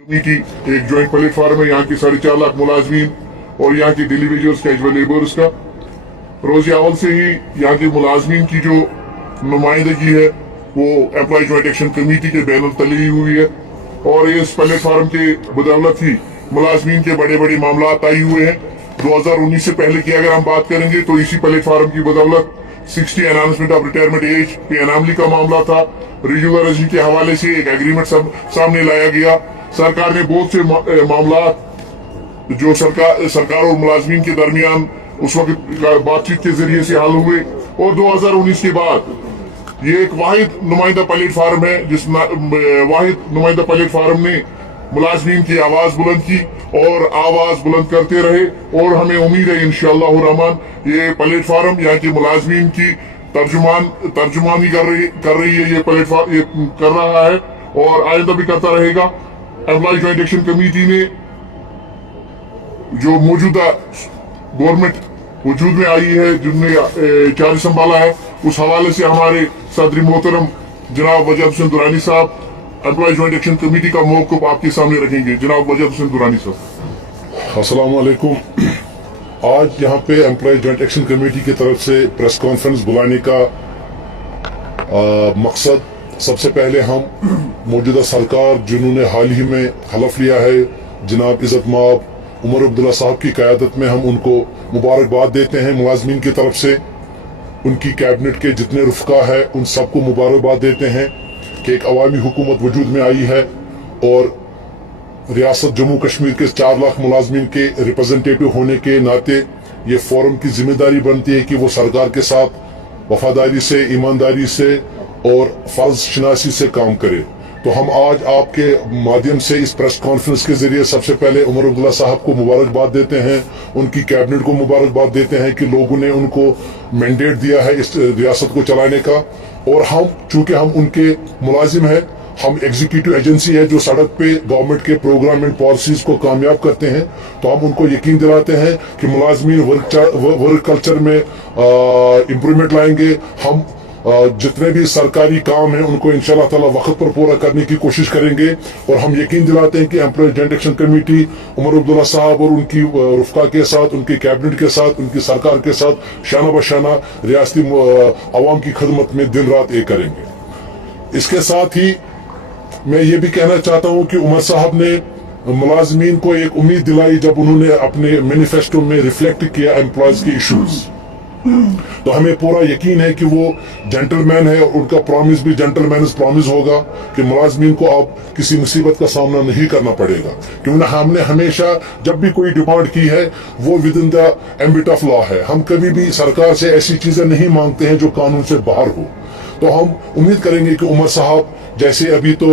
Committee एक joint platform है यहाँ की 4.5 लाख मुलाजमीन और यहाँ की डेली वेजर्स कैजुअल लेबर्स का। रोज अव्वल से ही यहाँ के मुलाजमीन की जो नुमाइंदगी है वो एम्प्लॉय ज्वाइंट एक्शन कमेटी के बैनर तली हुई है और इस प्लेटफार्म के बदौलत ही मुलाजमीन के बड़े बड़े मामला तय हुए हैं। 2019 से पहले की अगर हम बात करेंगे तो इसी प्लेटफार्म की बदौलत 60 अनाउंसमेंट ऑफ रिटायरमेंट एज पे एनामली का मामला था। रेगुलराइजेशन के हवाले से एक एग्रीमेंट सामने लाया गया। सरकार ने बहुत से मामला जो सरकार और मुलाजमीन के दरमियान उस वक्त बातचीत के जरिए से हल हुए और 2019 के बाद ये एक वाहिद नुमाइंदा प्लेटफार्म है जिस वाहिद नुमाइंदा प्लेटफार्म ने मुलाजमीन की आवाज बुलंद की और आवाज बुलंद करते रहे और हमें उम्मीद है इंशाअल्लाह रहमान ये प्लेटफार्म यहाँ की मुलाजमीन की तर्जुमानी कर रही है। ये प्लेटफार्म ये कर रहा है और आइंदा भी करता रहेगा। एम्प्लॉय ज्वाइंट एक्शन कमेटी ने जो मौजूदा गवर्नमेंट वजूद में आई है जिनने चार्ज संभाला है उस हवाले से हमारे सदर मोहतरम जनाब वजद हुसैन दुरानी साहब एम्प्लॉय ज्वाइंट एक्शन कमेटी का मौक़िफ़ आपके सामने रखेंगे। जनाब वजद हुसैन दुरानी साहब। अस्सलाम वालेकुम। आज यहाँ पे एम्प्लॉय ज्वाइंट एक्शन कमेटी की तरफ से प्रेस कॉन्फ्रेंस बुलाने का मकसद, सबसे पहले हम मौजूदा सरकार जिन्होंने हाल ही में हलफ लिया है जनाब इज़्ज़त माब उमर अब्दुल्ला साहब की क़यादत में, हम उनको मुबारकबाद देते हैं मुलाजमीन की तरफ से। उनकी कैबिनेट के जितने रुफ़का है उन सबको मुबारकबाद देते हैं कि एक अवामी हुकूमत वजूद में आई है और रियासत जम्मू कश्मीर के 4 लाख मुलाजमीन के रिप्रेजेंटेटिव होने के नाते ये फोरम की जिम्मेदारी बनती है कि वो सरकार के साथ वफादारी से, ईमानदारी से और फर्ज शनासी से काम करे। तो हम आज आपके माध्यम से इस प्रेस कॉन्फ्रेंस के जरिए सबसे पहले उमर अब्दुल्ला साहब को मुबारकबाद देते हैं, उनकी कैबिनेट को मुबारकबाद देते हैं कि लोगों ने उनको मैंडेट दिया है इस रियासत को चलाने का। और हम चूंकि हम उनके मुलाजिम हैं, हम एग्जीक्यूटिव एजेंसी है जो सड़क पे गवर्नमेंट के प्रोग्राम एंड पॉलिसीज को कामयाब करते हैं, तो हम उनको यकीन दिलाते हैं कि मुलाजमीन वर्क कल्चर में इम्प्रूवमेंट लाएंगे। हम जितने भी सरकारी काम हैं उनको इंशाल्लाह ताला वक्त पर पूरा करने की कोशिश करेंगे और हम यकीन दिलाते हैं कि employ joint action committee Omar Abdullah sahab और उनकी रुफ़का के साथ, उनकी कैबिनेट के साथ, उनकी सरकार के साथ शाना बशाना रियासती अवाम की खदमत में दिन रात एक करेंगे। इसके साथ ही मैं ये भी कहना चाहता हूँ कि उमर साहब ने मुलाजमीन को एक उम्मीद दिलाई जब उन्होंने अपने मैनिफेस्टो में रिफ्लेक्ट किया एम्प्लॉयज के इशूज, तो हमें पूरा यकीन है कि वो जेंटलमैन है और उनका प्रॉमिस भी जेंटलमैन प्रॉमिस होगा कि मुलाजमीन को अब किसी मुसीबत का सामना नहीं करना पड़ेगा, क्योंकि हमने हमेशा जब भी कोई डिमांड की है वो with in the ambit of law है। हम कभी भी सरकार से ऐसी चीजें नहीं मांगते हैं जो कानून से बाहर हो। तो हम उम्मीद करेंगे कि उमर साहब जैसे अभी तो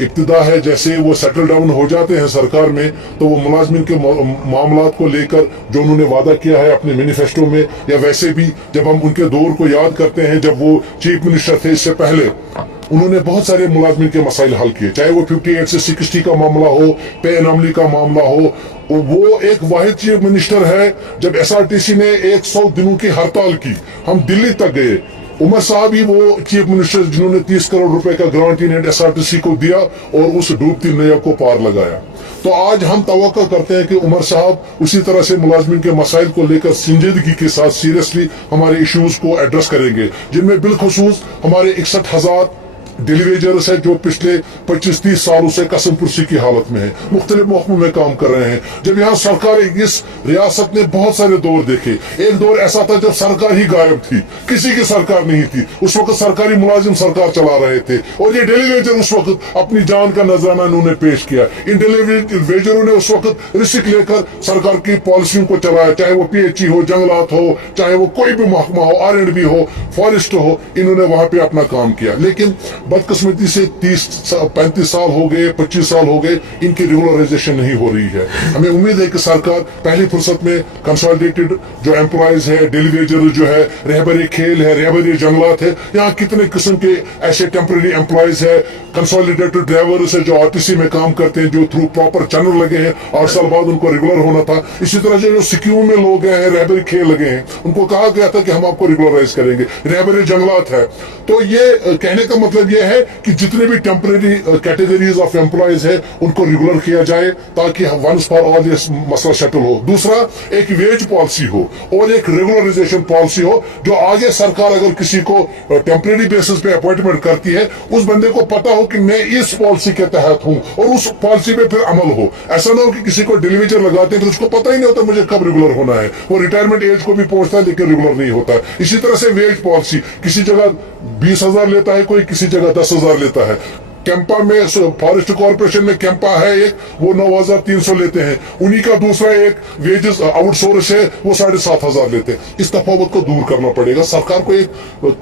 इब्तिदा है, जैसे वो सेटल डाउन हो जाते हैं सरकार में तो वो मुलाजमीन के मामलात को लेकर जो उन्होंने वादा किया है अपने मैनिफेस्टो में, या वैसे भी जब हम उनके दौर को याद करते हैं जब वो चीफ मिनिस्टर थे इससे पहले, उन्होंने बहुत सारे मुलाजमीन के मसाइल हल किए, चाहे वो 58 से 60 का मामला हो, पे एनामली का मामला हो। वो एक वाहिद चीफ मिनिस्टर है जब SRTC ने 100 दिनों की हड़ताल की, हम दिल्ली तक गए। उमर साहब ही वो चीफ मिनिस्टर जिन्होंने 30 करोड़ रुपए का ग्रांट इन SRTC को दिया और उस डूबती नैया को पार लगाया। तो आज हम तवक्को करते हैं कि उमर साहब उसी तरह से मुलाजमीन के मसाइल को लेकर संजीदगी के साथ सीरियसली हमारे इश्यूज को एड्रेस करेंगे, जिनमें बिलखुसूस हमारे 61,000 डेलीवेजर्स है जो पिछले 25-30 सालों से कसम पुर्सी की हालत में है, मुख्तलिफ महकमों में काम कर रहे हैं। जब यहाँ सरकार, इस रियासत ने बहुत सारे दौर देखे, एक दौर ऐसा था जब सरकार ही गायब थी, किसी की सरकार नहीं थी, उस वक्त सरकारी मुलाजिम सरकार चला रहे थे और ये डेलीवेजर उस वक्त अपनी जान का नजराना उन्होंने पेश किया। इन डेलीवेजरों ने उस वक्त रिस्क लेकर सरकार की पॉलिसियों को चलाया, चाहे वो PHE हो, जंगलात हो, चाहे वो कोई भी महकमा हो, R&B हो, फॉरेस्ट हो, इन्होंने वहां पे अपना काम किया। लेकिन बदकिस्मती से 30-35 साल हो गए, 25 साल हो गए, इनकी रेगुलराइजेशन नहीं हो रही है। हमें उम्मीद है कि सरकार पहली फुर्सत में कंसोलिडेटेड जो एम्प्लॉयज है, डेलीवेजर जो है, रहबरी खेल है, रहबरी जंगलात है, यहाँ कितने किस्म के ऐसे टेम्पररी एम्प्लॉयज है, कंसोलिडेटेड ड्राइवर्स है जो RTC में काम करते हैं, जो थ्रू प्रॉपर चैनल लगे हैं, 8 साल बाद उनको रेगुलर होना था। इसी तरह जो सिक्किम में लोग हैं, रहबरी खेल लगे हैं, उनको कहा गया था कि हम आपको रेगुलराइज करेंगे, रहबरी जंगलात है। तो ये कहने का मतलब ये है कि जितने भी टेम्परेरी कैटेगरीज ऑफ एम्प्लॉयज है उनको रेगुलर किया जाए ताकि वंस फॉर ऑल ये मसला सेटल हो। दूसरा, एक वेज पॉलिसी हो और एक रेगुलराइजेशन पॉलिसी हो, जो आगे सरकार अगर किसी को टेम्परेरी बेसिस पे अपॉइंटमेंट करती है, उस बंदे को पता हो कि मैं इस पॉलिसी के तहत हूं और उस पॉलिसी पे फिर अमल हो। ऐसा ना हो कि किसी को डिलीवेजर लगाते हैं तो उसको पता ही नहीं होता मुझे कब रेगुलर होना है, वो रिटायरमेंट एज को भी पहुंचता है लेकिन रेगुलर नहीं होता। इसी तरह से वेज पॉलिसी, किसी जगह 20,000 लेता है कोई, किसी जगह 10,000 लेता है। कैंपा में फॉरेस्ट कॉर्पोरेशन में कैंपा है एक, वो 9,300 लेते हैं, उन्हीं का दूसरा एक वेजेस आउटसोर्स है वो 7,500 लेते हैं। इस तफावत को दूर करना पड़ेगा। सरकार को एक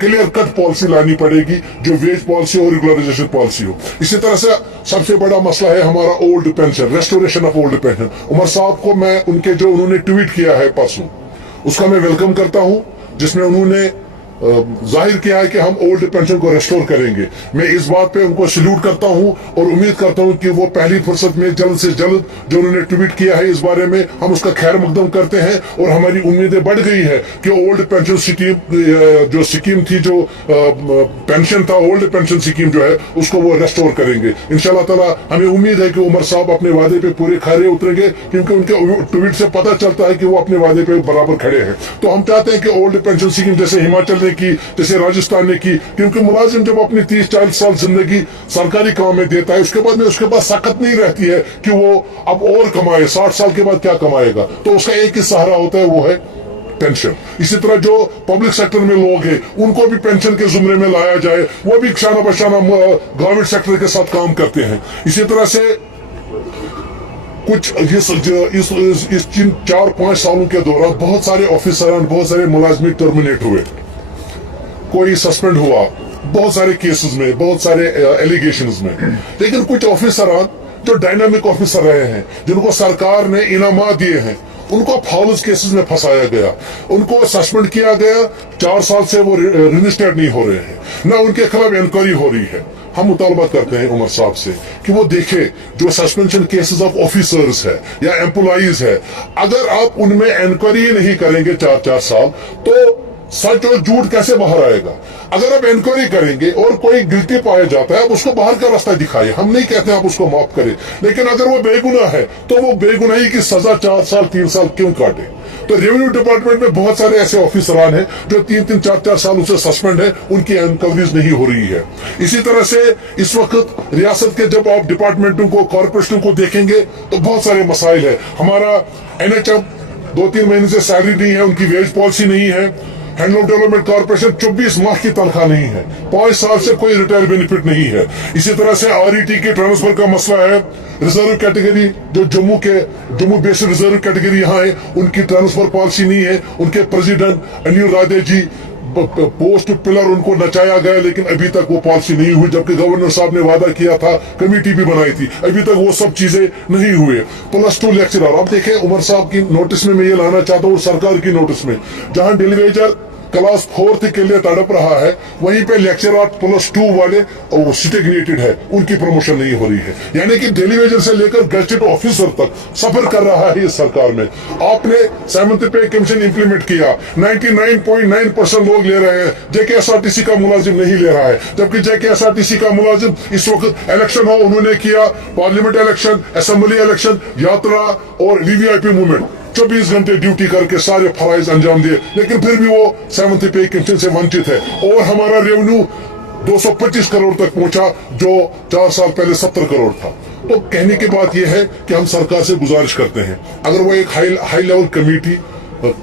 क्लियर कट पॉलिसी लानी पड़ेगी जो वेज पॉलिसी और रेगुलराइजेशन पॉलिसी हो। इसी तरह से सबसे बड़ा मसला है हमारा old pension, restoration of old pension. Omar sahab को मैं उनके जो उन्होंने ट्वीट किया है परसों, उसका मैं वेलकम करता हूं, जिसमें उन्होंने जाहिर किया है कि हम ओल्ड पेंशन को रेस्टोर करेंगे। मैं इस बात पे उनको सल्यूट करता हूं और उम्मीद करता हूं कि वो पहली फुर्सत में जल्द से जल्द जो उन्होंने ट्वीट किया है इस बारे में हम उसका खैर मकदम करते हैं। और हमारी उम्मीदें बढ़ गई है कि ओल्ड पेंशन स्कीम जो स्कीम थी, जो पेंशन था, ओल्ड पेंशन स्कीम जो है उसको वो रेस्टोर करेंगे इंशाल्लाह ताला। हमें उम्मीद है कि उमर साहब अपने वादे पे पूरे खरे उतरेंगे, क्योंकि उनके ट्वीट से पता चलता है कि वो अपने वादे पे बराबर खड़े हैं। तो हम चाहते हैं कि ओल्ड पेंशन स्कीम जैसे हिमाचल ने की, जैसे राजस्थान ने की, क्योंकि मुलाजिम जब अपनी 30-40 साल जिंदगी सरकारी काम में देता है उसके बाद साकत नहीं रहती है कि वो अब और कमाए, 60 साल के बाद क्या कमाएगा, तो उसका एक ही सहारा होता है, वो है पेंशन। इसी तरह जो पब्लिक सेक्टर में लोग हैं उनको भी पेंशन के जुमरे में लाया जाए, वो भी शाना बशाना गवर्नमेंट सेक्टर के साथ काम करते हैं। इसी तरह से कुछ इस 4-5 सालों के दौरान बहुत सारे ऑफिसरान, बहुत सारे मुलाजमिन टर्मिनेट हुए, कोई सस्पेंड हुआ बहुत सारे केसेस में, बहुत सारे एलिगेशंस में। लेकिन कुछ ऑफिसरान जो डायनामिक ऑफिसर रहे हैं, जिनको सरकार ने इनामात दिए हैं, उनको फॉल्स केसेस में फंसाया गया, उनको सस्पेंड किया गया, 4 साल से वो रजिस्टर्ड नहीं हो रहे हैं, ना उनके खिलाफ इंक्वायरी हो रही है। हम मुतालबा करते हैं उमर साहब से कि वो देखे जो सस्पेंशन केसेस ऑफ ऑफिसर्स है या एम्प्लॉइज है, अगर आप उनमें इंक्वायरी नहीं करेंगे 4-4 साल, तो सच और झूठ कैसे बाहर आएगा। अगर आप इंक्वायरी करेंगे और कोई गिल्टी पाया जाता है, आप उसको बाहर का रास्ता दिखाइए, हम नहीं कहते आप उसको माफ करें, लेकिन अगर वो बेगुनाह है तो वो बेगुनाही की सजा 4 साल 3 साल क्यों काटे। तो रेवेन्यू डिपार्टमेंट में बहुत सारे ऐसे ऑफिसरान हैं जो 3-3 4-4 साल से सस्पेंड है, उनकी इंक्वायरीज नहीं हो रही है। इसी तरह से इस वक्त रियासत के जब आप डिपार्टमेंटों को, कॉर्पोरेशनों को देखेंगे तो बहुत सारे मसाइल है। हमारा NHM 2-3 महीने से सैलरी नहीं है, उनकी वेज पॉलिसी नहीं है। हैंडलूम डेवलपमेंट कॉर्पोरेशन 24 माह की तनख्वाह नहीं है, 5 साल से कोई रिटायर बेनिफिट नहीं है। इसी तरह से RET के ट्रांसफर का मसला है। रिजर्व कैटेगरी जो जम्मू बेस्ड रिजर्व कैटेगरी यहाँ है, उनकी ट्रांसफर पॉलिसी नहीं है। उनके president Anil Radhe ji post pillar उनको नचाया गया, लेकिन अभी तक वो पॉलिसी नहीं हुई, जबकि गवर्नर साहब ने वादा किया था, कमेटी भी बनाई थी, अभी तक वो सब चीजें नहीं हुए। +2 लेक्चरर, आप देखें उमर साहब की नोटिस में मैं ये लाना चाहता हूँ, सरकार की नोटिस में, जहां डेलीवेजर क्लास 4 के लिए तड़प रहा है, वहीं पे लेक्चरर +2 वाले स्टेगनेटेड है, उनकी प्रमोशन नहीं हो रही है। यानी कि डेलीवेजर से लेकर गजेटेड ऑफिसर तक सफर कर रहा है इस सरकार में। आपने 7th पे कमीशन इंप्लीमेंट किया, 99.9% लोग ले रहे हैं, JKSRTC का मुलाजिम नहीं ले रहा है, जबकि JKSRTC का मुलाजिम इस वक्त इलेक्शन हो, उन्होंने किया पार्लियामेंट इलेक्शन, असेंबली इलेक्शन, यात्रा और VVIP मूवमेंट, 24 घंटे ड्यूटी करके सारे फराइज अंजाम दिए, लेकिन फिर भी वो 7th पे कमीशन से वंचित है। और हमारा रेवेन्यू 225 करोड़ तक पहुंचा, जो 4 साल पहले 70 करोड़ था। तो कहने की बात यह है कि हम सरकार से गुजारिश करते हैं, अगर वो एक हाई लेवल कमेटी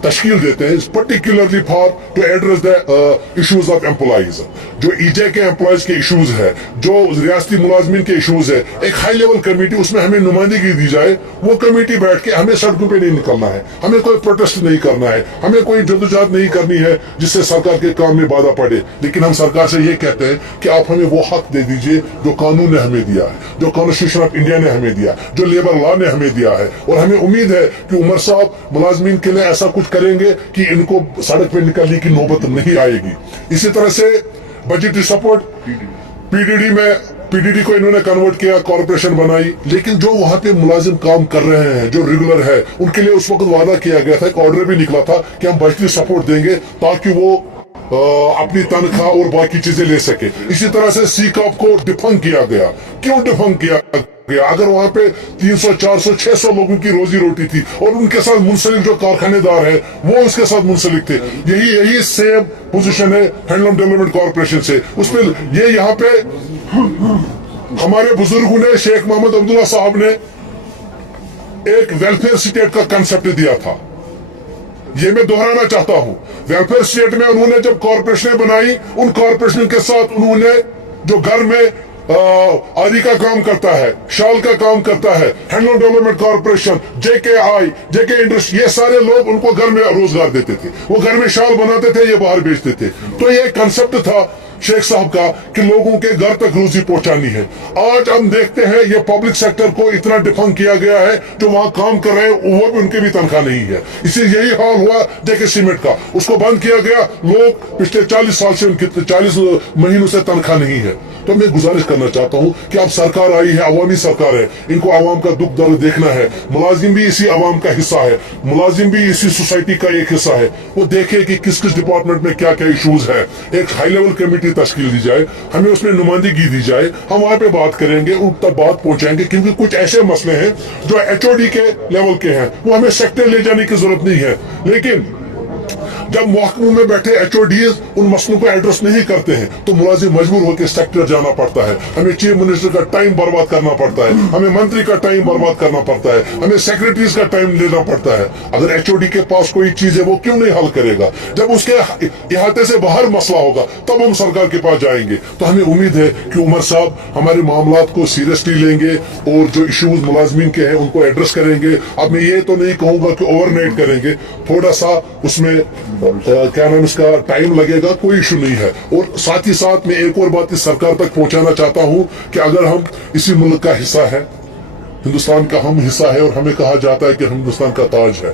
तश्कील देते हैं, particularly for to address the issues of employees, जो EJ के एम्प्लॉइज के इश्यूज है, जो रियासती मुलाजमिन के इश्यूज है, एक हाई लेवल कमेटी, उसमें हमें नुमाइंदगी दी जाए। वो कमेटी बैठ के, हमें सड़कों पे नहीं निकलना है, हमें कोई प्रोटेस्ट नहीं करना है, हमें कोई जद्दोजहद नहीं करनी है जिससे सरकार के काम में बाधा पड़े, लेकिन हम सरकार से ये कहते हैं कि आप हमें वो हक दे दीजिए जो कानून ने हमें दिया है, जो कॉन्स्टिट्यूशन ऑफ इंडिया ने हमें दिया, जो लेबर लॉ ने हमें दिया है। और हमें उम्मीद है कि उमर साहब मुलाजमिन के लिए ऐसा कुछ करेंगे कि इनको सड़क पे निकलने की नौबत नहीं आएगी। इसी तरह से बजटरी सपोर्ट, PDD को इन्होंने कन्वर्ट किया, कॉर्पोरेशन बनाई, लेकिन जो वहां पे मुलाजिम काम कर रहे हैं, जो रेगुलर है, उनके लिए उस वक्त वादा किया गया था, एक ऑर्डर भी निकला था कि हम बजटरी सपोर्ट देंगे ताकि वो अपनी तनख्वाह और बाकी चीजें ले सके। इसी तरह से सी कॉप को डिफंग किया गया। क्यों डिफंग किया गया? अगर वहां पे 300, 400, 600 लोगों की रोजी रोटी थी और उनके साथ मुंसलिक जो कारखानेदार है वो उसके साथ मुंसलिक थे, यही सेम पोजीशन है हैंडलूम डेवलपमेंट कॉर्पोरेशन से। उसमें ये यहाँ पे हमारे बुजुर्गों ने, शेख मोहम्मद अब्दुल्ला साहब ने एक वेलफेयर स्टेट का कंसेप्ट दिया था। ये मैं दोहराना चाहता हूं। वेलफेयर स्टेट में उन्होंने जब कॉर्पोरेशनें बनाई, उन कॉर्पोरेशन के साथ उन्होंने जो घर में आरी का काम करता है, शॉल का काम करता है, हैंडलूम डेवलपमेंट कॉर्पोरेशन, जेके इंडस्ट्री, ये सारे लोग उनको घर में रोजगार देते थे। वो घर में शॉल बनाते थे, ये बाहर बेचते थे। तो ये कंसेप्ट था शेख साहब का कि लोगों के घर तक रोजी पहुंचानी है। आज हम देखते हैं ये पब्लिक सेक्टर को इतना डिफंग किया गया है, जो वहां काम कर रहे हैं वो भी उनके भी तनख्वाह नहीं है। इसी यही हाल हुआ जेके सीमेंट का, उसको बंद किया गया। लोग पिछले 40 साल से उनकी 40 महीनों से तनख्वाह नहीं है। तो मैं गुजारिश करना चाहता हूं कि अब सरकार आई है, अवामी सरकार है, इनको अवाम का दुख दर्द देखना है। मुलाजिम भी इसी अवाम का हिस्सा है, मुलाजिम भी इसी सोसाइटी का एक हिस्सा है। वो देखे कि किस किस डिपार्टमेंट में क्या क्या इश्यूज है। एक हाई लेवल कमेटी तश्कील दी जाए, हमें उसमें नुमाइंदगी दी जाए, हम वहां पे बात करेंगे, उन तक बात पहुंचाएंगे। क्योंकि कुछ ऐसे मसले हैं जो एचओडी के लेवल के हैं, वो हमें सेक्टर ले जाने की जरूरत नहीं है। लेकिन जब महकमों में बैठे एचओडीज उन मसलों को एड्रेस नहीं करते हैं, तो मुलाजिम मजबूर होकर सेक्टर जाना पड़ता है। हमें चीफ मिनिस्टर का टाइम बर्बाद करना पड़ता है, हमें मंत्री का टाइम बर्बाद करना पड़ता है, हमें सेक्रेटरीज का टाइम लेना पड़ता है। अगर एचओडी के पास कोई चीज है, वो क्यों नहीं हल करेगा? जब उसके इहाते से बाहर मसला होगा, तब हम सरकार के पास जाएंगे। तो हमें उम्मीद है कि उमर साहब हमारे मामलात को सीरियसली लेंगे और जो इश्यूज मुलाजमीन के हैं उनको एड्रेस करेंगे। अब मैं ये तो नहीं कहूंगा कि ओवरनाइट करेंगे, थोड़ा सा उसमें क्या नाम इसका टाइम लगेगा, कोई इशू नहीं है। और साथ ही साथ मैं एक और बात इस सरकार तक पहुंचाना चाहता हूं कि अगर हम इसी मुल्क का हिस्सा है, हिंदुस्तान का हम हिस्सा है और हमें कहा जाता है कि हिंदुस्तान का ताज है।